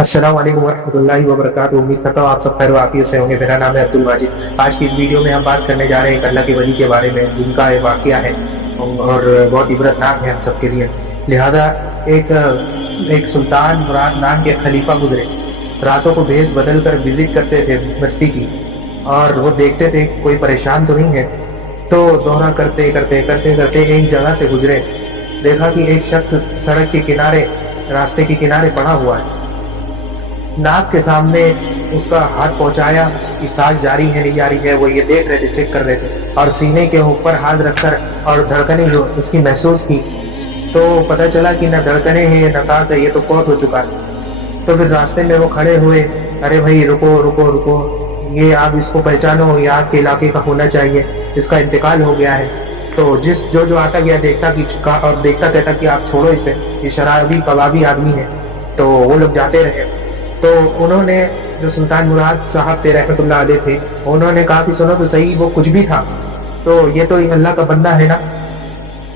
अस्सलाम वालेकुम वरहमतुल्लाहि वबरकातुहू। उम्मीद करता हूँ आप सब खैर वाक़ियत से होंगे। मेरा नाम है अब्दुल माजिद। आज की इस वीडियो में हम बात करने जा रहे हैं एक अल्लाह के वली के बारे में, जिनका एक वाक़या है और बहुत इबरतनाक है हम सब के लिए। लिहाजा एक सुल्तान मुराद नाम के खलीफा गुजरे, रातों को भेष बदल कर विजिट करते थे बस्ती की, और वो देखते थे कोई परेशान तो नहीं है। तो दौरा करते करते करते करते एक जगह से गुजरे, देखा कि एक शख्स सड़क के किनारे, रास्ते के किनारे पड़ा हुआ है। नाक के सामने उसका हाथ पहुंचाया कि सांस जारी है नहीं जारी है, वो ये देख रहे थे, चेक कर रहे थे, और सीने के ऊपर हाथ रखकर और धड़कने जो उसकी महसूस की, तो पता चला कि न धड़कने हैं न सांस है, ये तो फौत हो चुका है। तो फिर रास्ते में वो खड़े हुए, अरे भाई रुको रुको रुको, ये आप इसको पहचानो, ये आपके इलाके का होना चाहिए, इसका इंतकाल हो गया है। तो जो आता गया देखता कहता कि आप छोड़ो इसे, ये शराबी कबाबी आदमी है। तो वो लोग जाते रहे। तो उन्होंने, जो सुल्तान मुराद साहब थे रहमतुल्लाह अलैह थे, उन्होंने कहा कि सुनो तो सही, वो कुछ भी था तो ये तो अल्लाह का बंदा है ना,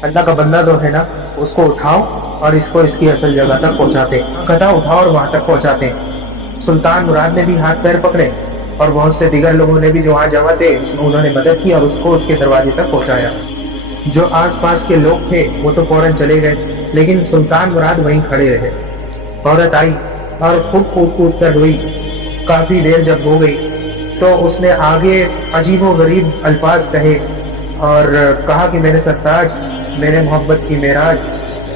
अल्लाह का बंदा तो है ना, उसको उठाओ और इसको इसकी असल जगह तक पहुंचाते। कहता उठाओ और वहां तक पहुंचाते। सुल्तान मुराद ने भी हाथ पैर पकड़े और बहुत से दीगर लोगों ने भी जो वहां जमा थे उन्होंने मदद की और उसको उसके दरवाजे तक पहुंचाया। जो आस पास के लोग थे वो तो फौरन चले गए, लेकिन सुल्तान मुराद वहीं खड़े रहे। औरत आई और खूब कूद कर रोई। काफी देर जब हो गई तो उसने आगे अजीबो गरीब अल्फाज कहे और कहा कि मेरे सरताज, मेरे मोहब्बत की मेराज,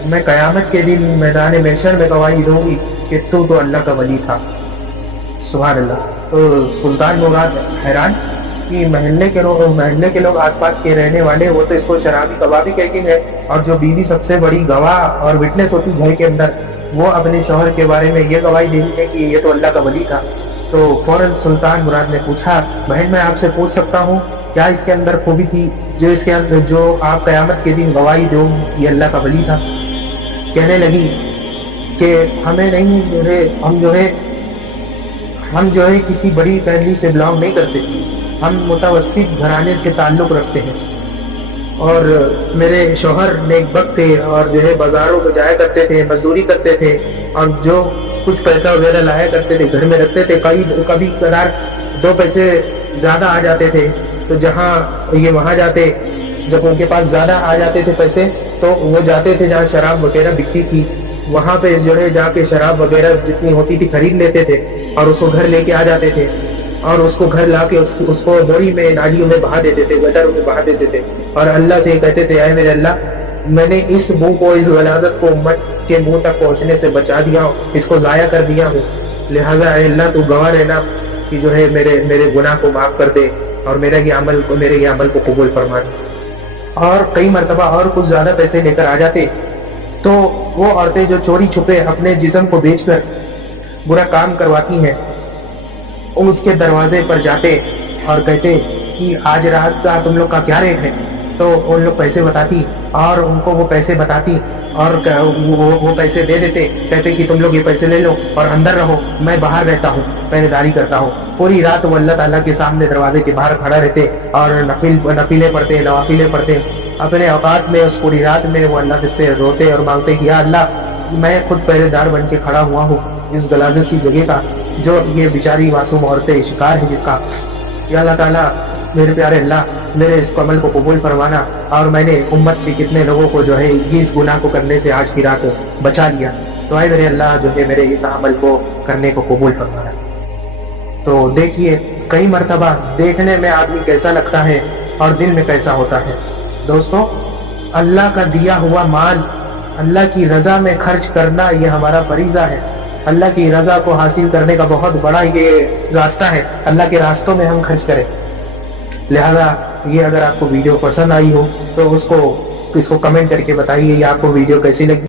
मैं कयामत के दिन मैदान महशर में गवाही दूंगी कि तू तो अल्लाह का वली था। सुभान अल्लाह। तो सुल्तान मुराद हैरान कि महल्ले के लोग आसपास के रहने वाले, वो तो इसको शराबी कबाबी कहेंगे, और जो बीवी सबसे बड़ी गवाह और विटनेस होती घर के अंदर, वो अपने शौहर के बारे में ये गवाही देती है कि ये तो अल्लाह का वली था। तो फौरन सुल्तान मुराद ने पूछा, बहन मैं आपसे पूछ सकता हूँ क्या इसके अंदर खूबी थी जो आप कयामत के दिन गवाही दोगी कि ये अल्लाह का वली था? कहने लगी कि हमें नहीं, हम जो है किसी बड़ी फैमिली से बिलोंग नहीं करते, हम मुतवस्सित घराने से ताल्लुक रखते हैं, और मेरे शौहर नेक बख्त थे और जो है बाजारों को जाया करते थे, मजदूरी करते थे, और जो कुछ पैसा वगैरह लाया करते थे घर में रखते थे। कभी कदार 2 पैसे ज्यादा आ जाते थे तो जहाँ ये वहां जाते, जब उनके पास ज्यादा आ जाते थे पैसे तो वो जाते थे जहाँ शराब वगैरह बिकती थी, वहां पे जो है जाके शराब वगैरह जितनी होती थी खरीद लेते थे और उसको घर लेके आ जाते थे, और उसको घर लाके उसको बोरी में, नालियों में बहा देते थे, गटरों में बहा देते थे, और अल्लाह से कहते थे, ऐ मेरे अल्लाह, मैंने इस मुंह को, इस गलाजत को उम्मत के मुंह तक पहुंचने से बचा दिया हूँ, इसको जाया कर दिया हूँ, लिहाजा ऐ अल्लाह तू गवाह रहना कि जो है मेरे गुनाह को माफ कर दे और मेरे ये अमल को कबूल फरमा दे। और कई मरतबा और कुछ ज्यादा पैसे लेकर आ जाते तो वो औरतें जो चोरी छुपे अपने जिस्म को बेचकर बुरा काम करवाती हैं, उसके दरवाजे पर जाते और कहते कि आज रात का तुम लोग का क्या रेट है? तो उन लोग पैसे बताती और उनको वो पैसे बताती और वो पैसे दे देते, कहते कि तुम लोग ये पैसे ले लो और अंदर रहो, मैं बाहर रहता हूँ, पहरेदारी करता हूँ। पूरी रात वो अल्लाह ताला के सामने दरवाजे के बाहर खड़ा रहते और नफिले पढ़ते अपने औकात में। उस पूरी रात में वो अल्लाह से रोते और मांगते कि या अल्लाह, मैं खुद पहरेदार बन के खड़ा हुआ हूँ इस गलाजे सी जगह का, जो ये बेचारी मासूम औरतें शिकार है जिसका। या अल्लाह ताला, मेरे प्यारे अल्लाह, मेरे इस अमल को कबूल फरमाना, और मैंने उम्मत के कितने लोगों को जो है ये इस गुनाह को करने से आज की रात बचा लिया, तो आए मेरे अल्लाह जो है मेरे इस अमल को करने को कबूल फरमाना। तो देखिए, कई मरतबा देखने में आदमी कैसा लगता है और दिल में कैसा होता है। दोस्तों, अल्लाह का दिया हुआ माल अल्लाह की रजा में खर्च करना ये हमारा फरीजा है। अल्लाह की रजा को हासिल करने का बहुत बड़ा ये रास्ता है, अल्लाह के रास्तों में हम खर्च करें। लिहाजा ये अगर आपको वीडियो पसंद आई हो तो इसको कमेंट करके बताइए, ये आपको वीडियो कैसी लगी।